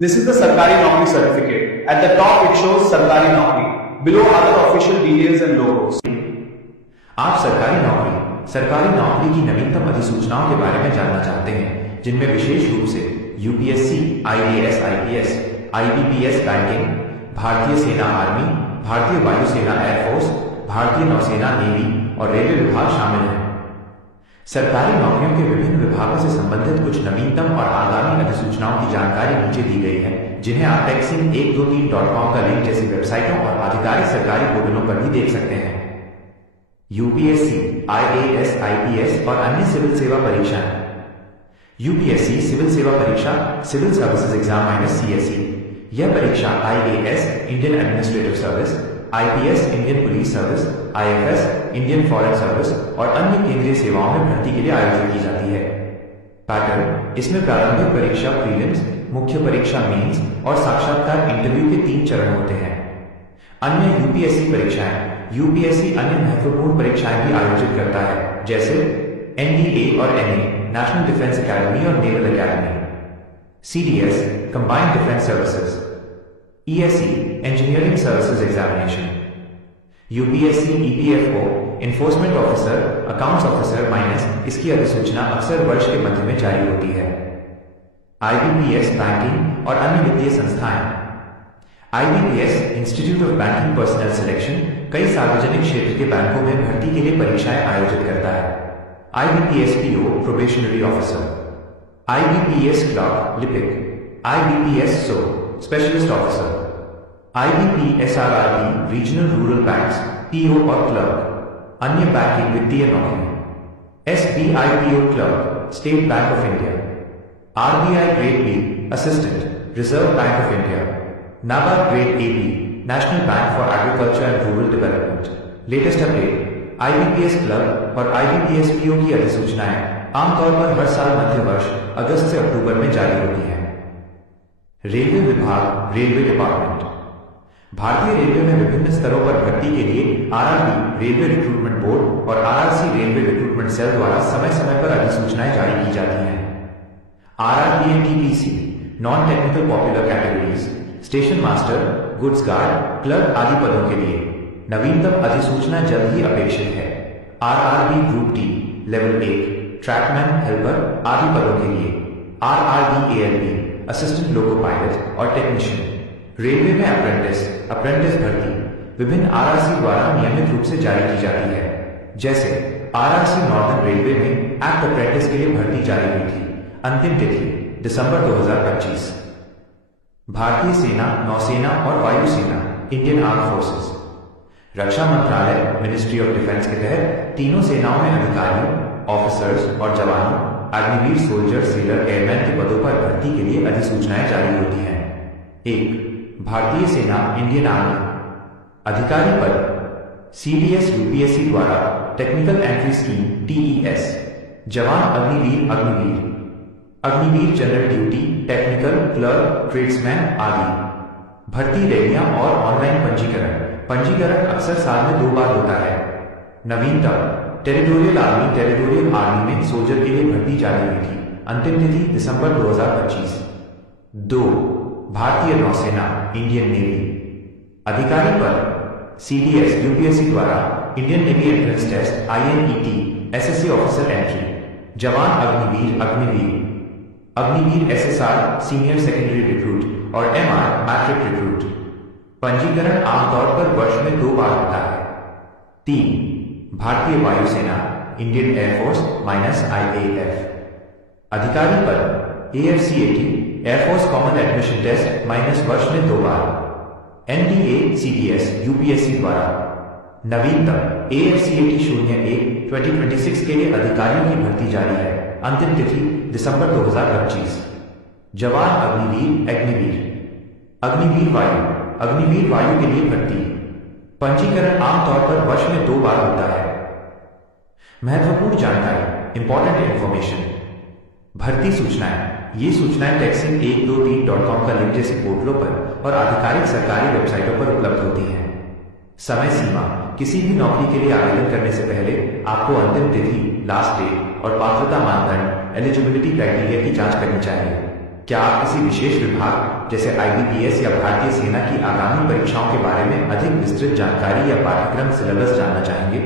This is the Sarkari Naukri certificate. At the top it shows Sarkari Naukri. Below are the official details and logos. आप सरकारी नौकरी की नवीनतम अधिसूचनाओं के बारे में जानना चाहते हैं, जिनमें विशेष रूप से UPSC, IAS, IPS, IBPS banking, भारतीय सेना आर्मी, भारतीय वायुसेना एयरफोर्स, भारतीय नौसेना नेवी और रेलवे विभाग शामिल हैं। सरकारी नौकरियों के विभिन्न विभागों से संबंधित कुछ नवीनतम और आगामी अधिसूचनाओं की जानकारी नीचे दी गई है, जिन्हें आप techsing123.com का लिंक जैसी वेबसाइटों और आधिकारिक सरकारी पोर्टलों पर भी देख सकते हैं। यूपीएससी, आईएएस, आईपीएस और अन्य सिविल सेवा परीक्षाएं। यूपीएससी सिविल सेवा परीक्षा, civil services exam minus CSE. यह परीक्षा IAS, Indian administrative service, IPS, Indian police service, IFS, Indian foreign service और अन्य केंद्रीय सेवाओं में भर्ती के लिए आयोजित की जाती है। पैटर्न: इसमें प्रारंभिक परीक्षा प्रीलिम्स, मुख्य परीक्षा मेंस और साक्षात्कार इंटरव्यू के 3 चरण होते हैं। अन्य यूपीएससी परीक्षाएं: यूपीएससी अन्य महत्वपूर्ण परीक्षाएं भी आयोजित करता है, जैसे एनडीए और एनए, नेशनल डिफेंस एकेडमी और naval academy, CDS, combined defence services, ESC, engineering services examination, UPSC EPFO, enforcement officer, accounts officer minus, इसकी अधिसूचना अक्सर वर्ष के मध्य में जारी होती है। आईबीपीएस बैंकिंग और अन्य वित्तीय संस्थाएं। IBPS, institute of banking personal selection, कई सार्वजनिक क्षेत्र के बैंकों में भर्ती के लिए परीक्षाएं आयोजित करता है। IBPS PO, probationary officer, IBPS clerk, लिपिक, IBPS SO, specialist officer, IBPS RRB, regional rural banks, PO और क्लर्क, अन्य बैंकिंग वित्तीय नौकरी, SBI clerk, State Bank of India, RBI grade B, assistant, Reserve Bank of India, NABARD grade A B, National Bank for Agriculture and Rural Development. Latest update: IBPS clerk और IBPS PO की अधिसूचनाएं आमतौर पर हर साल मध्य वर्ष अगस्त से अक्टूबर में जारी होती हैं। रेलवे विभाग, रेलवे डिपार्टमेंट। भारतीय रेलवे में विभिन्न स्तरों पर भर्ती के लिए आरआरबी, रेलवे रिक्रूटमेंट बोर्ड और आरआरसी, रेलवे रिक्रूटमेंट सेल द्वारा समय समय पर अधिसूचनाएं जारी की जाती हैं। RRB and TPC, non technical popular categories, station master, goods guard, clerk आदि पदों के लिए नवीनतम अधिसूचना जल्द ही अपेक्षित है। RRB group T, level 1, trackman, helper आदि पदों के लिए आरआरबी एएलबी, असिस्टेंट लोको पायलट और टेक्नीशियन। रेलवे में अप्रेंटिस भर्ती विभिन्न आरआरसी द्वारा नियमित रूप से जारी की जाती है, जैसे आरआरसी नॉर्दर्न रेलवे में एक्ट अप्रेंटिस के लिए भर्ती जारी हुई थी। अंतिम तिथि दिसंबर 2025। भारतीय सेना, नौसेना और वायुसेना, इंडियन आर्म फोर्सेस। रक्षा मंत्रालय, मिनिस्ट्री ऑफ डिफेंस के तहत तीनों सेनाओं में अधिकारियों, ऑफिसर्स और जवानों, अग्निवीर, सोल्जर, सेलर, एयरमैन के पदों पर भर्ती के लिए अधिसूचनाएं जारी होती हैं। 1. भारतीय सेना, इंडियन आर्मी। अधिकारी पद: सीडीएस यूपीएससी द्वारा टेक्निकल एंट्री स्कीम टीईएस, जवान Agniveer, Agniveer general duty, technical, clerk, tradesman आदि। भर्ती रैलियां और ऑनलाइन पंजीकरण अक्सर साल में 2 बार होता है। नवीनतम: टेरिटोरियल आर्मी में सोल्जर के लिए भर्ती जारी हुई थी। अंतिम तिथि दिसंबर 2025। 2. भारतीय नौसेना, इंडियन नेवी। अधिकारी पद: सीडीएस यूपीएससी द्वारा Indian Navy entrance test INET, SSC officer entry, जवान Agniveer SSR, senior secondary recruit और एमआर, मैट्रिक रिक्रूट। पंजीकरण आमतौर पर वर्ष में 2 बार होता है। 3. भारतीय वायुसेना, इंडियन एयरफोर्स माइनस आईएएफ। अधिकारी पद: AFCAT, air force common admission test minus वर्ष में 2 बार। एनडीए सीडीएस यूपीएससी द्वारा। नवीनतम: एएफसीएटी 01 2026 के लिए अधिकारियों की भर्ती जारी है। अंतिम तिथि दिसंबर 2025। जवान अग्निवीर वायु के लिए भर्ती। पंजीकरण आमतौर पर वर्ष में 2 बार होता है। महत्वपूर्ण जानकारी, इंपॉर्टेंट इंफॉर्मेशन। भर्ती सूचनाएं। ये सूचनाएं techsing123.com का लिंक जैसे पोर्टलों पर और आधिकारिक सरकारी वेबसाइटों पर उपलब्ध होती हैं। समय सीमा: किसी भी नौकरी के लिए आवेदन करने से पहले आपको अंतिम तिथि, लास्ट डेट और पात्रता मानदंड, एलिजिबिलिटी क्राइटेरिया की जांच करनी चाहिए। क्या आप किसी विशेष विभाग जैसे IBPS या भारतीय सेना की आगामी परीक्षाओं के बारे में अधिक विस्तृत जानकारी या पाठ्यक्रम सिलेबस जानना चाहेंगे?